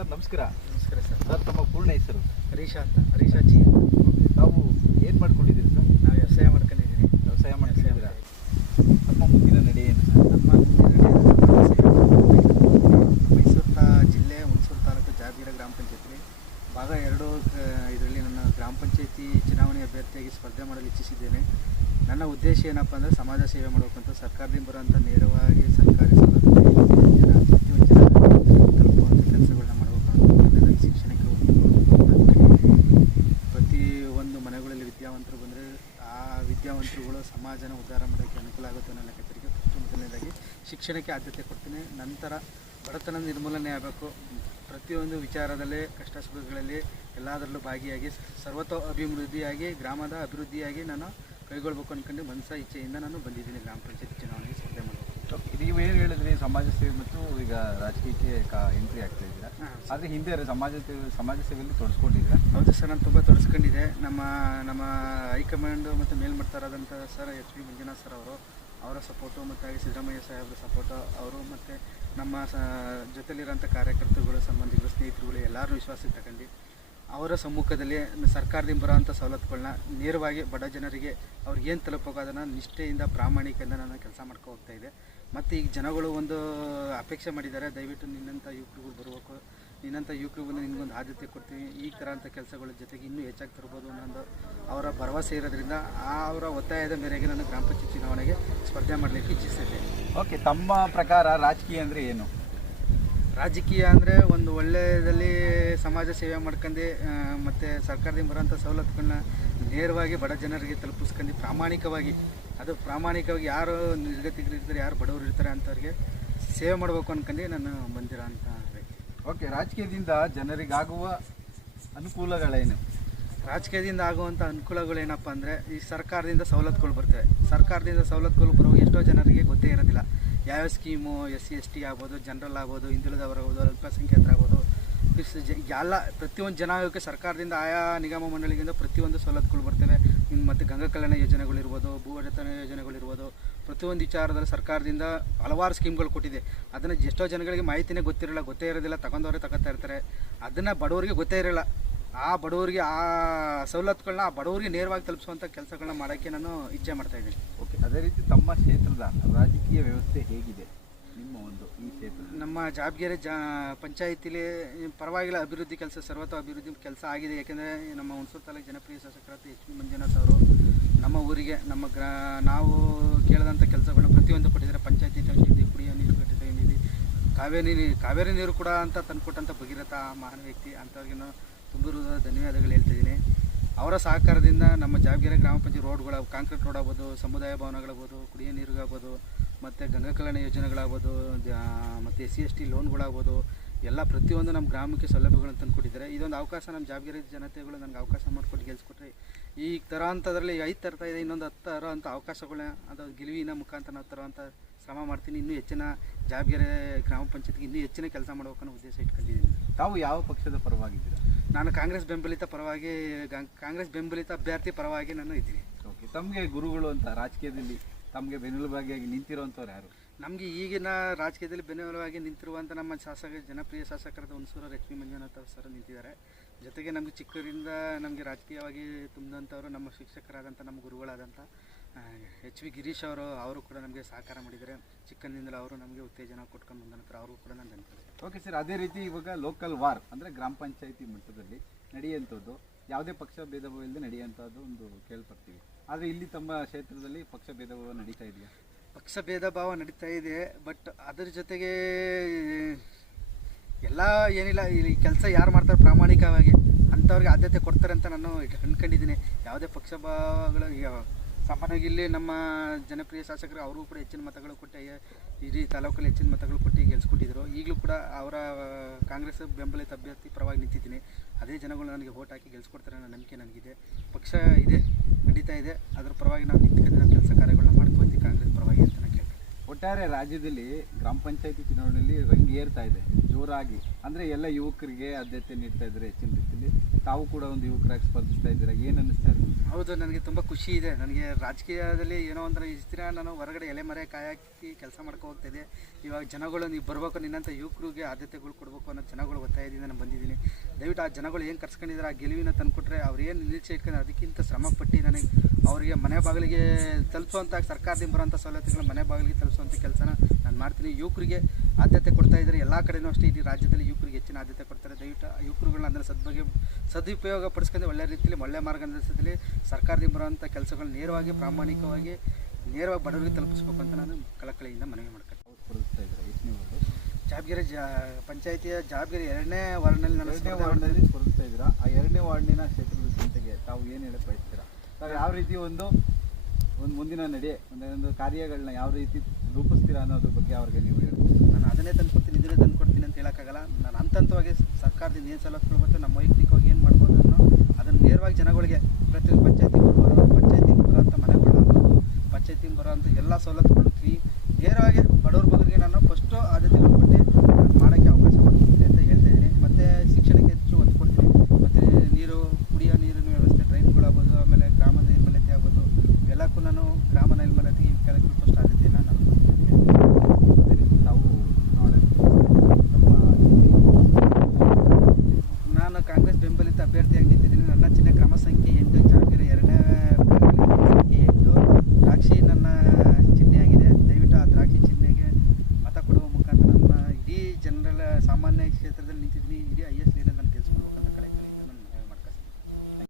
Sir ನಮಸ್ಕಾರ. ನಮಸ್ಕಾರ sir. Sir ತಮ್ಮ ಪೂರ್ಣ ಹೆಸರು? ಹರೀಶಾ ಅಂತ. ಹರೀಶಾ ಜಿ. ನಾವು ಏನು ಮಾಡ್ಕೊಂಡಿದ್ದೀರಿ ಸರ್? ನಾವು ವ್ಯವಸಾಯ ಮಾಡ್ಕೊಂಡಿದ್ದೀರಿ ವ್ಯವಸಾಯ ಮಾಡ್ಕೊಂಡಿದ್ದೀರಾ? ತಮ್ಮ ಮುಂದಿನ ನಡೆ ಏನು ಸರ್? ನಮ್ಮ ಮೈಸೂರಿನ ಮೈಸೂರು ತಾ ಜಿಲ್ಲೆ ಹುಣಸೂರು ತಾಲೂಕು ಜಾಬೀರ ಗ್ರಾಮ ಪಂಚಾಯತಿ ಭಾಗ ಎರಡು ಇದರಲ್ಲಿ ನನ್ನ ಗ್ರಾಮ ಪಂಚಾಯತಿ ಚುನಾವಣೆ ಅಭ್ಯರ್ಥಿಯಾಗಿ ಸ್ಪರ್ಧೆ ಮಾಡಲು ಇಚ್ಛಿಸಿದ್ದೇನೆ. ನನ್ನ ಉದ್ದೇಶ ಏನಪ್ಪ ಅಂದರೆ ಸಮಾಜ ಸೇವೆ ಮಾಡಬೇಕಂತ ಸರ್ಕಾರದಿಂದ ಬರುವಂಥ ನೇರವಾಗಿ ಸರ್ಕಾರಿ ಸವಲತ್ತುಗಳು ಜನ ಪ್ರತಿಯೊಂದು ಜನ ತಲುಪುವಂಥ ಕೆಲಸಗಳನ್ನ ಮಾಡಬೇಕು ಅನ್ನೋದು ಶಿಕ್ಷಣಕ್ಕೆ ಒತ್ತು ಪ್ರತಿ ಒಂದು ಮನೆಗಳಲ್ಲಿ ವಿದ್ಯಾವಂತರು ಬಂದರೆ ಆ ವಿದ್ಯಾವಂತರುಗಳು ಸಮಾಜನ ಉದ್ಧಾರ ಮಾಡೋಕ್ಕೆ ಅನುಕೂಲ ಆಗುತ್ತೆ ಅನ್ನೋ ಲೆಕ್ಕಾಚಾರಕ್ಕೆ ಫಸ್ಟ್ ಮೊದಲನೇದಾಗಿ ಶಿಕ್ಷಣಕ್ಕೆ ಆದ್ಯತೆ ಕೊಡ್ತೀನಿ. ನಂತರ ಬಡತನ ನಿರ್ಮೂಲನೆ ಆಗಬೇಕು. ಪ್ರತಿಯೊಂದು ವಿಚಾರದಲ್ಲಿ ಕಷ್ಟ ಸುಖಗಳಲ್ಲಿ ಎಲ್ಲದರಲ್ಲೂ ಭಾಗಿಯಾಗಿ ಸರ್ವತೋ ಅಭಿವೃದ್ಧಿಯಾಗಿ, ಗ್ರಾಮದ ಅಭಿವೃದ್ಧಿಯಾಗಿ ನಾನು ಕೈಗೊಳ್ಬೇಕು ಅಂದ್ಕೊಂಡು ಮನಸ್ಸ, ಇಚ್ಛೆಯಿಂದ ನಾನು ಬಂದಿದ್ದೀನಿ ಗ್ರಾಮ ಪಂಚಾಯತ್ ಚುನಾವಣೆಗೆ ಸ್ಪರ್ಧೆ ಮಾಡಬೇಕು ನೀವು ಏನು ಹೇಳಿದ್ರಿ? ಸಮಾಜ ಸೇವೆ ಮತ್ತು ಈಗ ರಾಜಕೀಯಕ್ಕೆ ಎಂಟ್ರಿ ಆಗ್ತಾ ಇದ್ದೀರಾ ಆದರೆ ಹಿಂದೆ ಸಮಾಜ ಸೇವೆ ಸಮಾಜ ಸೇವೆಯಲ್ಲಿ ತೊಡಸ್ಕೊಂಡಿದ್ದೀರಾ? ಹೌದು ಸರ್ ನಾನು ತುಂಬ ತೊಡಸ್ಕೊಂಡಿದ್ದೆ. ನಮ್ಮ ನಮ್ಮ ಹೈಕಮಾಂಡ್ ಮತ್ತು ಮೇಲ್ಮಟ್ಟರಾದಂಥ sir H P Manjunath sir ಅವರು ಅವರ ಸಪೋರ್ಟು ಮತ್ತು ಹಾಗೆ ಸಿದ್ದರಾಮಯ್ಯ ಸಾಹೇಬ್ರ ಸಪೋರ್ಟು ಅವರು ಮತ್ತು ನಮ್ಮ ಸ ಜೊತೆಲಿರೋಂಥ ಕಾರ್ಯಕರ್ತರುಗಳು ಸಂಬಂಧಿಗಳು ಸ್ನೇಹಿತರುಗಳು ಎಲ್ಲರೂ ವಿಶ್ವಾಸಕ್ಕೆ ತಗೊಂಡು ಅವರ ಸಮ್ಮುಖದಲ್ಲಿ ಸರ್ಕಾರದಿಂದ ಬರೋವಂಥ ಸವಲತ್ತುಗಳನ್ನ ನೇರವಾಗಿ ಬಡ ಜನರಿಗೆ ಅವ್ರಿಗೇನು ತಲುಪಬೇಕು ಅದನ್ನು ನಿಷ್ಠೆಯಿಂದ ಪ್ರಾಮಾಣಿಕದಿಂದ ನಾನು ಕೆಲಸ ಮಾಡ್ಕೊ ಹೋಗ್ತಾ ಇದೆ. ಮತ್ತು ಈಗ ಜನಗಳು ಒಂದು ಅಪೇಕ್ಷೆ ಮಾಡಿದ್ದಾರೆ, ದಯವಿಟ್ಟು ನಿನ್ನಂಥ ಯುವಕರುಗಳು ಬರಬೇಕು, ನಿನ್ನಂಥ ಯುವಕರಿಗೂ ನಿನಗೊಂದು ಆದ್ಯತೆ ಕೊಡ್ತೀವಿ, ಈ ಥರ ಅಂಥ ಕೆಲಸಗಳ ಜೊತೆಗೆ ಇನ್ನೂ ಹೆಚ್ಚಾಗಿ ತರ್ಬೋದು ಅನ್ನೋದು ಅವರ ಭರವಸೆ ಇರೋದ್ರಿಂದ ಆ ಅವರ ಒತ್ತಾಯದ ಮೇರೆಗೆ ನಾನು ಗ್ರಾಮ ಪಂಚಾಯತ್ ಚುನಾವಣೆಗೆ ಸ್ಪರ್ಧೆ ಮಾಡಲಿಕ್ಕೆ ಇಚ್ಛಿಸಿದ್ದೆ ಓಕೆ ತಮ್ಮ ಪ್ರಕಾರ ರಾಜಕೀಯ ಅಂದರೆ ಏನು? ರಾಜಕೀಯ ಅಂದರೆ ಒಂದು ಒಳ್ಳೆಯದಲ್ಲಿ ಸಮಾಜ ಸೇವೆ ಮಾಡ್ಕೊಂಡು ಮತ್ತು ಸರ್ಕಾರದಿಂದ ಬರೋಂಥ ಸವಲತ್ತುಗಳನ್ನ ನೇರವಾಗಿ ಬಡ ಜನರಿಗೆ ತಲುಪಿಸ್ಕೊಂಡು ಪ್ರಾಮಾಣಿಕವಾಗಿ. ಅದು ಪ್ರಾಮಾಣಿಕವಾಗಿ ಯಾರು ನಿರ್ಗತಿಗಳಿರ್ತಾರೆ ಯಾರು ಬಡವರು ಇರ್ತಾರೆ ಅಂಥವ್ರಿಗೆ ಸೇವೆ ಮಾಡಬೇಕು ಅನ್ಕೊಂಡು ನಾನು ಬಂದಿರೋ ಅಂತ ವ್ಯಕ್ತಿ ಓಕೆ ರಾಜಕೀಯದಿಂದ ಜನರಿಗಾಗುವ ಅನುಕೂಲಗಳೇನು? ರಾಜಕೀಯದಿಂದ ಆಗುವಂಥ ಅನುಕೂಲಗಳೇನಪ್ಪ ಅಂದರೆ ಈ ಸರ್ಕಾರದಿಂದ ಸವಲತ್ತುಗಳು ಬರ್ತವೆ. ಸರ್ಕಾರದಿಂದ ಸವಲತ್ತುಗಳು ಬರುವ ಎಷ್ಟೋ ಜನರಿಗೆ ಗೊತ್ತೇ ಇರೋದಿಲ್ಲ. ಯಾವ್ಯಾವ scheme, S C, S T ಆಗ್ಬೋದು, ಜನರಲ್ ಆಗ್ಬೋದು ಹಿಂದುಳಿದವರಾಗ್ಬೋದು ಅಲ್ಪಸಂಖ್ಯಾತರಾಗ್ಬೋದು ಜ, ಎಲ್ಲ ಪ್ರತಿಯೊಂದು ಜನಾಂಗಕ್ಕೆ ಸರ್ಕಾರದಿಂದ ಆಯಾ ನಿಗಮ ಮಂಡಳಿಯಿಂದ ಪ್ರತಿಯೊಂದು ಸವಲತ್ತುಗಳು ಬರ್ತವೆ. ಮತ್ತು ಗಂಗಾ ಕಲ್ಯಾಣ ಯೋಜನೆಗಳಿರ್ಬೋದು ಭೂ ಅಡತನ ಯೋಜನೆಗಳಿರ್ಬೋದು ಪ್ರತಿಯೊಂದು ವಿಚಾರದಲ್ಲಿ ಸರ್ಕಾರದಿಂದ ಹಲವಾರು ಸ್ಕೀಮ್ಗಳು ಕೊಟ್ಟಿದೆ. ಅದನ್ನು ಎಷ್ಟೋ ಜನಗಳಿಗೆ ಮಾಹಿತಿನೇ ಗೊತ್ತಿರಲ್ಲ, ಗೊತ್ತೇ ಇರೋದಿಲ್ಲ, ತಗೊಂಡವರೇ ತಗೋತಾ ಇರ್ತಾರೆ. ಅದನ್ನು ಬಡವರಿಗೆ ಗೊತ್ತೇ ಇರಲ್ಲ. ಆ ಬಡವರಿಗೆ, ಆ ಸವಲತ್ತುಗಳನ್ನ ಆ ಬಡವರಿಗೆ ನೇರವಾಗಿ ತಲುಪಿಸುವಂಥ ಕೆಲಸಗಳನ್ನ ಮಾಡೋಕ್ಕೆ ನಾನು ಇಚ್ಛೆ ಮಾಡ್ತಾ ಇದ್ದೀನಿ. ಓಕೆ ಅದೇ ರೀತಿ ತಮ್ಮ ಕ್ಷೇತ್ರದ ರಾಜಕೀಯ ವ್ಯವಸ್ಥೆ ಹೇಗಿದೆ? ನಿಮ್ಮ ಒಂದು ಈ ಕ್ಷೇತ್ರ ನಮ್ಮ ಜಾಬ್ಗೆರೆ ಜಾ, ಪಂಚಾಯತಿಲಿ ಪರವಾಗಿಲ್ಲ ಅಭಿವೃದ್ಧಿ ಕೆಲಸ, ಸರ್ವತ ಅಭಿವೃದ್ಧಿ ಕೆಲಸ ಆಗಿದೆ. ಯಾಕೆಂದರೆ ನಮ್ಮ ಹುಣಸೂರು ತಾಲೂಕು ಜನಪ್ರಿಯ ಶಾಸಕರಾದ ಎಚ್ ಪಿ ಮಂಜುನಾಥ್ ಅವರು ನಮ್ಮ ಊರಿಗೆ, ನಮ್ಮ ಗ್ರಾ, ನಾವು ಕೇಳಿದಂಥ ಕೆಲಸಗಳನ್ನ ಪ್ರತಿಯೊಂದು ಕೊಟ್ಟಿದ್ದಾರೆ. ಪಂಚಾಯತಿ ತಂದಿದ್ದಿ ಕುಡಿಯೋ ನೀರು ಕಟ್ಟಿದ ಏನಿದೆ ಕಾವೇರಿ ನೀರು ಕಾವೇರಿ ನೀರು ಕೂಡ ಅಂತ ತಂದುಕೊಟ್ಟಂಥ ಭಗೀರಥ ಮಹಾನ್ ವ್ಯಕ್ತಿ. ಅಂಥವ್ರಿಗೆ ನಾನು ತುಂಬ ಧನ್ಯವಾದಗಳು ಹೇಳ್ತಿದ್ದೀನಿ ಅವರ ಸಹಕಾರದಿಂದ ನಮ್ಮ ಜಾಬ್ಗೆರೆ ಗ್ರಾಮ ಪಂಚಾಯತ್ ರೋಡ್ಗಳು, ಕಾಂಕ್ರೀಟ್ ರೋಡ್ ಆಗ್ಬೋದು, ಸಮುದಾಯ ಭವನಗಳಾಗ್ಬೋದು, ಕುಡಿಯೋ ನೀರಿಗಾಗ್ಬೋದು ಮತ್ತು ಗಂಗಾ ಕಲ್ಯಾಣ ಯೋಜನೆಗಳಾಗ್ಬೋದು ಮತ್ತು ಎಸ್ ಸಿ ಎಸ್ ಟಿ ಲೋನ್ಗಳಾಗ್ಬೋದು ಎಲ್ಲ ಪ್ರತಿಯೊಂದು ನಮ್ಮ ಗ್ರಾಮಕ್ಕೆ ಸೌಲಭ್ಯಗಳನ್ನು ತಂದುಕೊಟ್ಟಿದ್ದಾರೆ ಇದೊಂದು ಅವಕಾಶ ನಮ್ಮ ಜಾಬಗೆರೆ ಜನತೆಗಳು ನನಗೆ ಅವಕಾಶ ಮಾಡಿಕೊಟ್ಟು ಗೆಲ್ಸ್ಕೊಟ್ರೆ ಈ ಥರ ಅಂಥದ್ರಲ್ಲಿ ಐದು ತರ್ತಾ ಇದೆ ಇನ್ನೊಂದು ಹತ್ತು ತರೋ ಅಂಥ ಅವಕಾಶಗಳನ್ನ ಅದು ಗೆಲುವಿನ ಮುಖಾಂತರ ನಾವು ತರೋವಂಥ ಶ್ರಮ ಮಾಡ್ತೀನಿ. ಇನ್ನೂ ಹೆಚ್ಚಿನ ಜಾಬ್ಗೆರೆ ಗ್ರಾಮ ಪಂಚಾಯತ್ಗೆ ಇನ್ನೂ ಹೆಚ್ಚಿನ ಕೆಲಸ ಮಾಡಬೇಕು ಅನ್ನೋ ಉದ್ದೇಶ ಇಟ್ಕೊಂಡಿದ್ದೀನಿ. ತಾವು ಯಾವ ಪಕ್ಷದ ಪರವಾಗಿದ್ದೀರಾ? ನಾನು ಕಾಂಗ್ರೆಸ್ ಬೆಂಬಲಿತ ಪರವಾಗಿ ಗಾ- ಕಾಂಗ್ರೆಸ್ ಬೆಂಬಲಿತ ಅಭ್ಯರ್ಥಿ ಪರವಾಗಿ ನಾನು ಇದ್ದೀನಿ. ಓಕೆ ತಮಗೆ ಗುರುಗಳು ಅಂತ ರಾಜಕೀಯದಲ್ಲಿ ತಮಗೆ ಬೆನ್ನೆಲುಬಾಗಿಯಾಗಿ ನಿಂತಿರುವಂಥವ್ರು ಯಾರು? ನಮಗೆ ಈಗಿನ ರಾಜಕೀಯದಲ್ಲಿ ಬೆನ್ನೆಲುಬಾಗಿ ನಿಂತಿರುವಂಥ ನಮ್ಮ ಶಾಸಕ ಜನಪ್ರಿಯ ಶಾಸಕರಾದ ಹುಣಸೂರು ಲಕ್ಷ್ಮೀ ಮಂಜುನಾಥ ಅವರು ಸರ್ ನಿಂತಿದ್ದಾರೆ. ಜೊತೆಗೆ ನಮಗೆ ಚಿಕ್ಕರಿಂದ ನಮಗೆ ರಾಜಕೀಯವಾಗಿ ತುಂಬಿದಂಥವರು ನಮ್ಮ ಶಿಕ್ಷಕರಾದಂಥ ನಮ್ಮ ಗುರುಗಳಾದಂಥ ಎಚ್ ವಿ ಗಿರೀಶ್ ಅವರು ಅವರು ಕೂಡ ನಮಗೆ ಸಹಕಾರ ಮಾಡಿದ್ದಾರೆ. ಚಿಕ್ಕಂದಿಂದಲೂ ಅವರು ನಮಗೆ ಉತ್ತೇಜನ ಕೊಟ್ಕೊಂಡು ಬಂದ ನಂತರ ಅವರು ಕೂಡ ನಾನು ಧನ್ಯವಾದ ಓಕೆ ಸರ್ ಅದೇ ರೀತಿ ಇವಾಗ ಲೋಕಲ್ ವಾರ್ ಅಂದರೆ ಗ್ರಾಮ ಪಂಚಾಯತಿ ಮಟ್ಟದಲ್ಲಿ ನಡೆಯುವಂಥದ್ದು ಯಾವುದೇ ಪಕ್ಷ ಭೇದ ಭಾವ ಇಲ್ಲದೆ ನಡೆಯುವಂಥದ್ದು ಒಂದು ಕೇಳ್ಪಡ್ತೀವಿ. ಆದರೆ ಇಲ್ಲಿ ತಮ್ಮ ಕ್ಷೇತ್ರದಲ್ಲಿ ಪಕ್ಷ ಭೇದ ಭಾವ ನಡೀತಾ ಇದೆಯಾ? ಪಕ್ಷ ಭೇದ ಭಾವ ನಡೀತಾ ಇದೆ, ಬಟ್ ಅದರ ಜೊತೆಗೆ ಎಲ್ಲ ಏನಿಲ್ಲ ಇಲ್ಲಿ ಕೆಲಸ ಯಾರು ಮಾಡ್ತಾರೆ ಪ್ರಾಮಾಣಿಕವಾಗಿ ಅಂಥವ್ರಿಗೆ ಆದ್ಯತೆ ಕೊಡ್ತಾರೆ ಅಂತ ನಾನು ಅಂದ್ಕೊಂಡಿದ್ದೀನಿ ಯಾವುದೇ ಪಕ್ಷ ಭಾವಗಳು ಸಾಮಾನ್ಯವಾಗಿ ಇಲ್ಲಿ ನಮ್ಮ ಜನಪ್ರಿಯ ಶಾಸಕರು ಅವರು ಕೂಡ ಹೆಚ್ಚಿನ ಮತಗಳು ಕೊಟ್ಟು. ಇಡೀ ತಾಲೂಕಲ್ಲಿ ಹೆಚ್ಚಿನ ಮತಗಳು ಕೊಟ್ಟು ಗೆಲ್ಸ್ಕೊಟ್ಟಿದ್ರು. ಈಗಲೂ ಕೂಡ ಅವರ ಕಾಂಗ್ರೆಸ್ ಬೆಂಬಲಿತ ಅಭ್ಯರ್ಥಿ ಪರವಾಗಿ ನಿಂತಿದ್ದೀನಿ. ಅದೇ ಜನಗಳು ನನಗೆ ಓಟ್ ಹಾಕಿ ಗೆಲ್ಸ್ಕೊಡ್ತಾರೆ ಅನ್ನೋ ನಂಬಿಕೆ ನನಗಿದೆ. ಪಕ್ಷ ಇದೆ, ನಡೀತಾ ಇದೆ. ಅದರ ಪರವಾಗಿ ನಾವು ನಿಂತ್ಕೊಂಡು ಕೆಲಸ ಕಾರ್ಯಗಳನ್ನ ಮಾಡ್ಕೊಳ್ತೀವಿ ಕಾಂಗ್ರೆಸ್ ಪರವಾಗಿ ಅಂತ ನಾನು ಕೇಳ್ತೀನಿ. ಒಟ್ಟಾರೆ ರಾಜ್ಯದಲ್ಲಿ ಗ್ರಾಮ ಪಂಚಾಯತಿ ಚುನಾವಣೆಯಲ್ಲಿ ರಂಗೇರ್ತಾ ಇದೆ. ಜೋರಾಗಿ ಅಂದ್ರೆ ಎಲ್ಲ ಯುವಕರಿಗೆ ಆದ್ಯತೆ ನೀಡ್ತಾ ಇದ್ದಾರೆ ಹೆಚ್ಚಿನ ರೀತಿಯಲ್ಲಿ ತಾವು ಕೂಡ ಒಂದು ಯುವಕರಾಗಿ ಸ್ಪರ್ಧಿಸ್ತಾ ಇದ್ದೀರಾ? ಏನ್ ಅನ್ನಿಸ್ತಾ ಇದೆ? ಹೌದು, ನನಗೆ ತುಂಬ ಖುಷಿ ಇದೆ. ನನಗೆ ರಾಜಕೀಯದಲ್ಲಿ ಏನೋ ಒಂಥರ ಇಷ್ಟು ನಾನು ಹೊರಗಡೆ ಎಲೆ ಮರೆ ಕಾಯಾಕಿ ಕೆಲಸ ಮಾಡ್ಕೊ ಹೋಗ್ತಾಯಿದ್ದೆ ಇವಾಗ ಜನಗಳು ನೀವು ಬರಬೇಕು ನಿನ್ನಂಥ ಯುವಕರಿಗೆ ಆದ್ಯತೆಗಳು ಕೊಡಬೇಕು ಅನ್ನೋ ಜನಗಳು ಒತ್ತಾಯದಿಂದ ನಾನು ಬಂದಿದ್ದೀನಿ. ದಯವಿಟ್ಟು ಆ ಜನಗಳು ಏನು ಕರ್ಸ್ಕೊಂಡಿದ್ದಾರೆ ಆ ಗೆಲುವಿನ ತಂದುಕೊಟ್ರೆ ಅವ್ರು ಏನು ನಿರೀಕ್ಷೆ ಇಟ್ಕೊಂಡು ಅದಕ್ಕಿಂತ ಶ್ರಮಪಟ್ಟು ನನಗೆ ಅವರಿಗೆ ಮನೆ ಬಾಗಿಲಿಗೆ ತಲುಪಿಸುವಂಥ ಸರ್ಕಾರದಿಂದ ಬರೋಂಥ ಸವಲತ್ತುಗಳು ಮನೆ ಬಾಗಿಲಿಗೆ ತಲುಪಿಸುವಂಥ ಕೆಲಸನ ನಾನು ಮಾಡ್ತೀನಿ. ಯುವಕರಿಗೆ ಆದ್ಯತೆ ಕೊಡ್ತಾ ಇದ್ದಾರೆ. ಎಲ್ಲ ಕಡೆನೂ ಅಷ್ಟೇ ಇಡೀ ರಾಜ್ಯದಲ್ಲಿ ಯುವಕರಿಗೆ ಹೆಚ್ಚಿನ ಆದ್ಯತೆ ಕೊಡ್ತಾರೆ. ದಯವಿಟ್ಟು ಆ ಯುವಕರುಗಳನ್ನ ಅದನ್ನು ಸದ್ಬಗೆ ಸದುಪಯೋಗ ಪಡಿಸ್ಕೊಂಡು ಒಳ್ಳೆ ರೀತಿಯಲ್ಲಿ ಒಳ್ಳೆ ಮಾರ್ಗದರ್ಶನದಲ್ಲಿ ಸರ್ಕಾರದಿಂದ ಬರುವಂಥ ಕೆಲಸಗಳನ್ನ ನೇರವಾಗಿ ಪ್ರಾಮಾಣಿಕವಾಗಿ ನೇರವಾಗಿ ಬಡವರಿಗೆ ತಲುಪಿಸ್ಬೇಕು ಅಂತ ನಾನು ಕಳಕಳಿಯಿಂದ ಮನವಿ ಮಾಡ್ತೀನಿ ಜಾಬ್ಗಿರಿ ಜಾ ಪಂಚಾಯಿತಿಯ ಜಾಬ್ಗಿರಿ ಎರಡನೇ ವಾರ್ಡ್ನಲ್ಲಿ ನಾನು ಎರಡನೇ ವಾರ್ಡ್ನಲ್ಲಿ ಸ್ಪರ್ಧಿಸ್ತಾ ಇದ್ದೀರಾ? ಆ ಎರಡನೇ ವಾರ್ಡಿನ ಕ್ಷೇತ್ರದ ಜನತೆಗೆ ತಾವು ಏನು ಹೇಳಕ್ಕೆ ಬಯಸ್ತೀರಾ? ತಾವು ಯಾವ ರೀತಿ ಒಂದು ಒಂದು ಮುಂದಿನ ನಡೆ ಒಂದು ಕಾರ್ಯಗಳನ್ನ ಯಾವ ರೀತಿ ರೂಪಿಸ್ತೀರಾ ಅನ್ನೋದ್ರ ಬಗ್ಗೆ ಅವ್ರಿಗೆ ನೀವು ಹೇಳಿ ಅದನ್ನೇ ತಂದುಕೊಡ್ತೀನಿ ಇದನ್ನೇ ತಂದ್ಕೊಡ್ತೀನಿ ಅಂತ ಹೇಳೋಕ್ಕಾಗಲ್ಲ. ನಾನು ಹಂತ ಹಂತವಾಗಿ ಸರ್ಕಾರದಿಂದ ಏನು ಸವಲತ್ತುಗಳು ಬರ್ತದೆ ನಮ್ಮ ವೈಯಕ್ತಿಕವಾಗಿ ಏನು ಮಾಡ್ಬೋದು ಅನ್ನೋ ಅದನ್ನು ನೇರವಾಗಿ ಜನಗಳಿಗೆ, ಪ್ರತಿ ಪಂಚಾಯತಿ ಬರೋ ಪಂಚಾಯತಿ ಬರೋಂಥ ಮನೆಗಳಾಗ್ಬೋದು ಪಂಚಾಯತಿ ಬರೋಂಥ ಎಲ್ಲ ಸವಲತ್ತುಗಳು ಫ್ರೀ ನೇರವಾಗಿ ಬಡವ್ರ ಬಗ್ಗೆ ನಾನು ಫಸ್ಟು ಆದ್ಯತೆಗಳು